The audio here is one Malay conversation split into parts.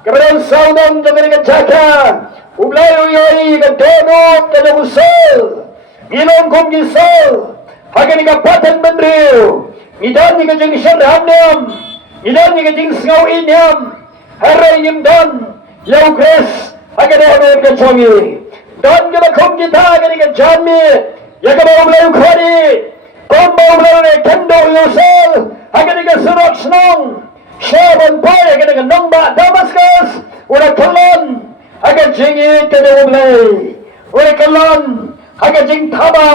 Kemudian saudang dengan jaga. Ulai uyai ke donut ke usul. Bilong kum gisal. Hagan ka patan bandriu. Idan ni ka jing syarhamnyam. Idan ni ka jing sngau inyam. Harai nyimdan. Yau kres. Hagan ka ka chongi. Dan ka kum kita hagan ka janmi. Ya ka ulai khori. Kom ulai kendo usul. Hagan ka surok snong. Syaban paya ka ka nongba Damascus. Ura kalon. Hagan jingi ka ulai. Ura kalon. Hagan jing thaba.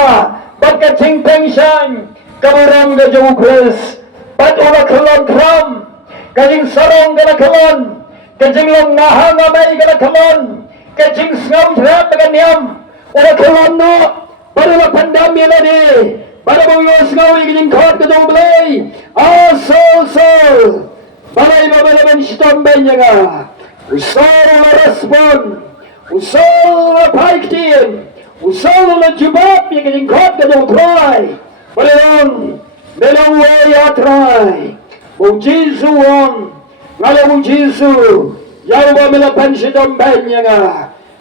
Bat ka jing pengshan. Kabarang ka jauh kres. Bat ura kalon kram. Kajing sarong ka kalon. Kajing long nahang amay ka kalon. Kajing sngau jrap ka niyam. Ura kalon no. Baru pandam yun ni. Baru mo sngau yung kot ka jauh belay. Sol. Balay mabalaman sitombay niya nga. Usol na respon. Usol na paiktin. Usol na jubap yung kanyang kot ka jauh try. Balayong melang way atray. Mong Jisu wong. Ngayon mong Jisu. Yaw ba milapan sitombay niya nga.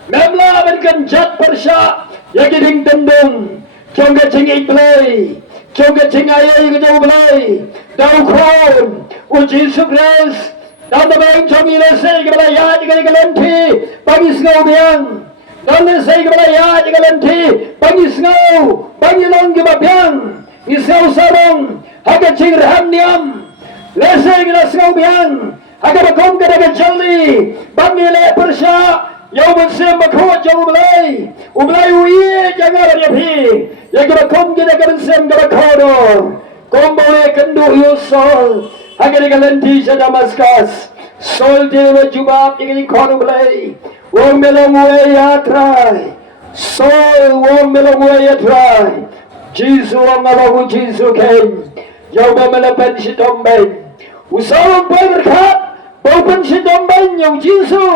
Memlaman kan jat persya. Yakining tendong. Chong ka ching iplay. Chong ka ching ayay ka jauh belay. Daw kron. O Jisu Christ. Tatabayang chong ilasay ka balaya. Di ka ikalanti. Pangisgaw biyang. Nanasay ka balaya. Di ka lanti. Pangisgaw. Pangilong gibabiyang. Isgaw sarong. Haga ching rahamniyam. Lesay ka nasgaw biyang. Haga bakong ka daga jali. Pangilay persya. Yaw mansiyang makhot jauh belay. Ublay uye jangan yapi. Yang ka bakong ka daga mansiyang ka bakhodo. Komboleh kendu yusol. Haga ka lanti sa Damascus. Sol dilo jubab ingin kono belay. Wong melong way atray. Sol wong melong way atray. Jisu wong alawu Jisu ken. Yaw ba malapan si tombay. Usawang pay berkat. Baupan si tombay yaw Jisu.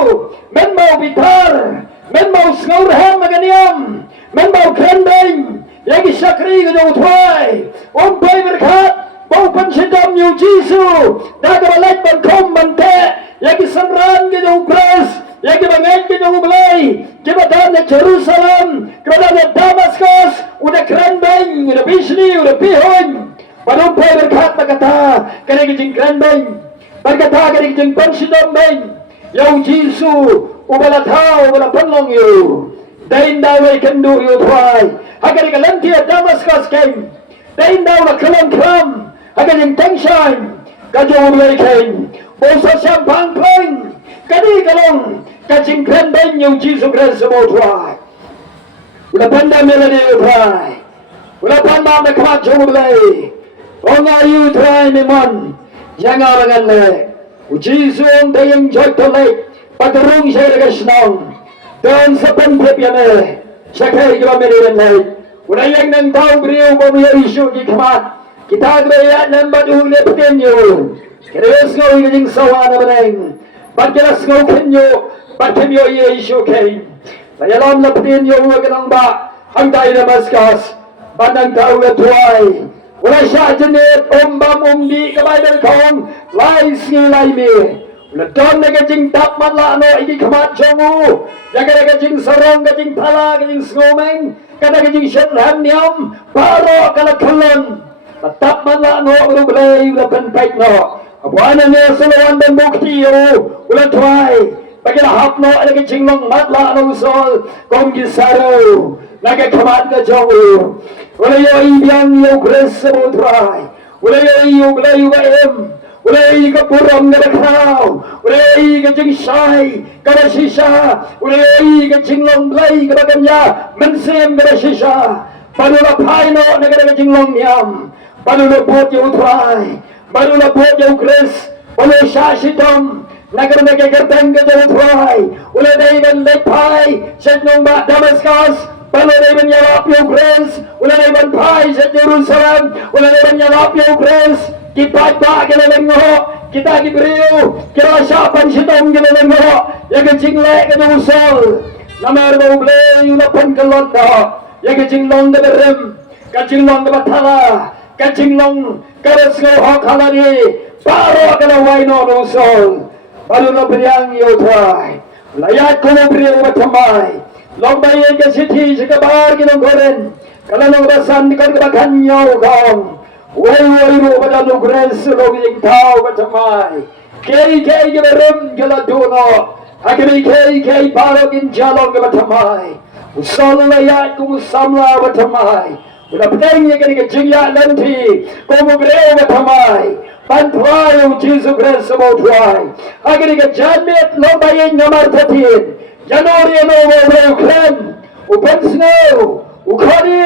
Men mau bitar. Men mau sngurham maganiyam. Men mau krendeng. Yang isakri ka jauh try. Wong pay berkat. Baupan si tom yaw Jisu. Nagabalat man kom mante. Yang isanran ka jauh pres. Yang ibangay ka jauh belay. Jibatan na Jerusalem. Kepada na Damascus. Udah krendeng. Udah bisni. Udah pihon. Panumpay berkat berkata. Kaya kijing krendeng. Berkata kaya kijing pansidombeng. Yaw Jisu. Ubalathaw. Ubalapanlong yu. Dain daway kendu yu try. Hagani ka lanti at Damascus ken. Dain daw na kalang kram. Hagani tengshan. Kajaw ulay ken. Bosa siyang pangpang. Kani kalong. Kaching krendeng yung Jisu Christ mo try. Ulapan na melody yu try. Ulapan na kajaw ulay. O nga yu try ni man. Yang arangan le. Jisu ang dayang joy tolay. Paturong siya nagasnong. Doon sa pangrip yan eh. Siya kayo gawamirin lahat. Unayang ng taong beriw mo niya isyo gikamat. Kita agraya ng maduli patinyo. Kinayos nga yung kanyang sawa na maneng. Pagkilas nga kanyo. Pagkinyo iya isyo kayo. Layalam na patinyo huwag ng ba. Ang tayo na Damascus. Banang taong na tuway. Wala siya janit. Umbam umdi kamay ng kong. Lais ngilay mi. Ladon na kajing tapman lano, hindi kamatso mo. Yaga na kajing sarong, kajing pala, kajing snowman, kada kajing syanhan niyam, paro kalakhalon. Tapman lano, urublay, ulapan pait no. Abuanan niya sa lawan ng buktiyo, ulat huway. Pagkilahap no, ada kajing long matla ano usol, kong gisaro, nagakamat ka jawo. Wala yung ibiyang yung kres sa mutray. Wala yung blay ubaim. Ulay ka purong na nakaw. Ulay ka jing shy. Kada sisa. Ulay ka jing long blay. Kada kanya. Mensim kada sisa. Panulapay no. Nagada ka jing long niyam. Panulapot yung utray. Panulapot yung kres. Ulay siya sitom. Nagada nagkakartang ka yung utray. Ulay na iban lepay. Siyat nung Damascus. Ulay na iban yarap yung kres. Ulay na iban pay sa Jerusalem. Ulay na iban yarap yung kres. Kita gilalang mo, kita gibriyo, kita siyapan sitong gilalang mo, yaga jingle ka usol, namar mo ublay yung lapan kalot na, yaga jinglong na berim, ka jinglong na batala, ka jinglong karas nga hok halani, paro ka na way no usol, baru lo beriang yo tuai layat ko beri wa thamai long bai ke sithi sikabar ki long koren kalau lo rasan kan ka khan yo gong wai ro ba lo gres lo ging thau ba thamai kei ke berum ke la dono agri kei paro gin jalong ke ba thamai usol layat ko samla ba thamai udah petang ye ke jingya lanti ko mo beri wa thamai pan tuai Jesus Christ mo tuai agri ke jamet lo bai ngamar thatin Januari no wo klan upan snow ukari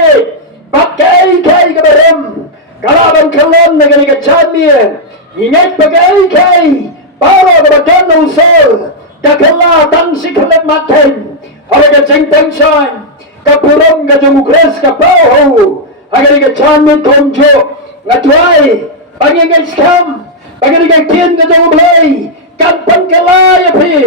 pakai kai ke berem kalaban kalon negeri ke jamir ingat pakai kai para ke badan usol kakala tangsi kalam maten ada ke jengteng san kapuram ke jumukres ke bau agari ke jamir komjo ngatuai bagi ke skam bagi ke kien ke jumulai kampan kalai pi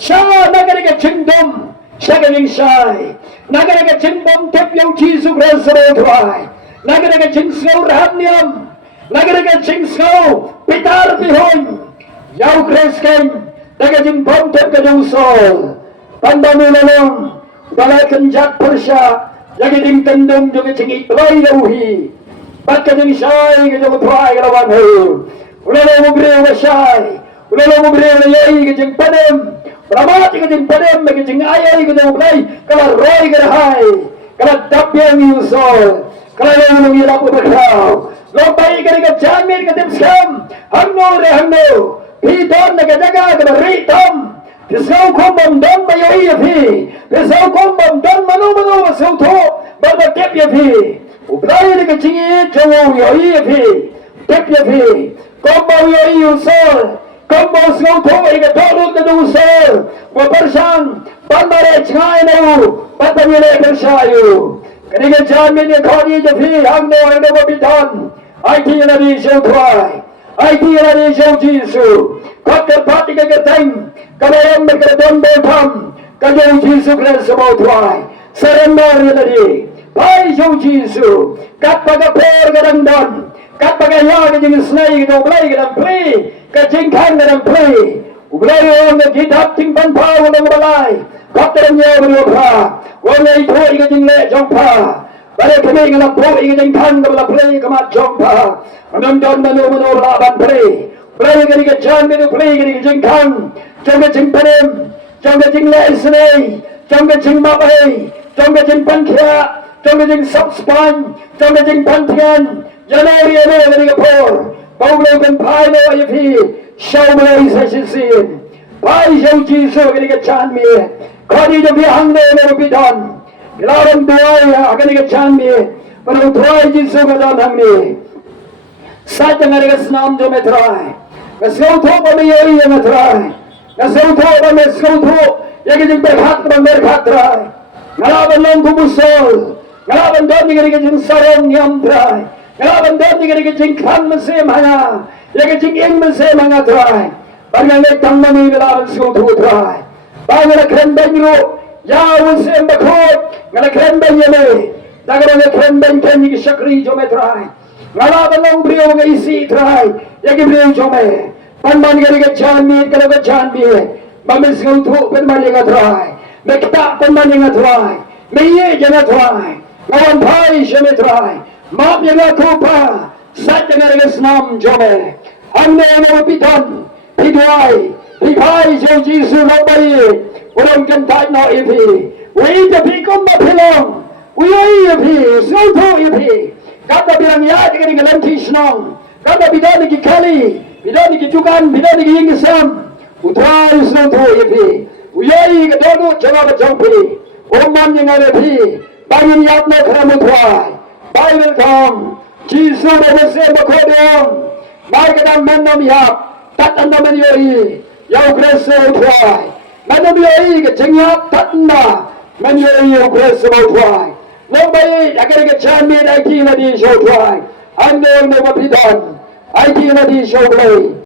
Sama negara ke cendom, sagaling say. Negara ke cendom tep yang Jesus Christ serotuai. Negara ke cingsau rahniam, negara ke cingsau pitar pihon. Yau Christ kan, negara cendom tep ke jungsol. Pandanu lalong, balai kenjat persya, jadi ding tendung juga cengit pelai jauhi. Bat ke cingsay ke jungsai ke lawan hu. Ulah lo beri wasai, ulah lo beri layai ke ceng padem. Ramat ke jing padem ke jing ayai ke jing play kalau roy ke hai kalau dapiang usol kalau lo ngi lapu berkau lo bai ke jamin ke tim skam hanno pidon ke jaga ke ritam pisau kom don bayoi phi pisau kom don manu sau tho bar tep ye phi ublai ke jing jowo yoi phi tep ye phi kom yoi usol Kamu sengau tho ika dorut ke dusel, wapersang pandare cai nau, patanya bersayu. Ketika jamin yang kau ni jadi hang nau yang dapat bidan, IT yang ada show tuai, IT yang ada show Jisu. Kau terpati ke keteng, kalau yang berkedon bertam, kau Jisu kena semua tuai. Serembar yang tadi, pai show Jisu. Kat pakai per kedang don, kat pakai ya ke jenis snai ke doblai ke dalam play. Kacing kan dalam play, ublay orang kita timpan pau dalam balai, kaptennya berubah, orang itu ikat jingle jompa, balik kami dalam pau ikat jingkan dalam play kemat jompa, menonton menu laban play ketika jangan menu play ketika jingkan, jangan jingpanem, jangan jingle isnei, jangan jingmapai, jangan jingpan kia, jangan jing subspan, jangan jingpan tian, Januari ketika pau. Bau kan pai no ai phi shau mai sa sin pai shau ji so ke chan mi khari jo bi hang ne bidan lawan duai ke chan mi pero duai ji so ke dan hang ni sa tengah ke snam jo me trai ke sau tho ba me yoi me trai ke sau tho ba me sau tho ye ke jing berkhat trai ngalaban long ku musol ngalaban don ni ke jing sarong yam trai kalau benda ni ke jing kan mesti mana, ya ke jing ing mesti mana try. Banyak lek tang mani bela sku tu try. Banyak keren banyu, ya mesti bakot, ngala keren banyu ni. Dagar lek keren banyu kan ni syakri jo me try. Ngala balong brio ke isi try, ya ke brio jo me. Pan ke jan mi kalau ke jan mi, bamis sku tu pen mani ke try. Mekta pen mani ke try. Meye jana try. Ngawan pai je me try. Maaf yang aku pa, saat dengar Islam jome, anda yang mau piton, pidai, pidai jauh Jisu labai, orang kentai no ipi, wei tapi kau mapilong, wei ipi, suatu ipi, kata bilang ya dengan lanti senang, kata bidan lagi kali, bidan lagi jukan, bidan lagi ingisam, utrai suatu ipi, wei kedono jawab jampi, oman yang ada ipi, bangun yapna keramu tuai. V Myrthong, Jesus berese berkodong, mai kadang menom yap, tak anda menyoi, yau Kristus tuai, menom yoi ke jengyap tak anda menyoi yau Kristus tuai, lombai agar ke jambi lagi lagi show tuai, anda yang mau pidan, lagi lagi show play.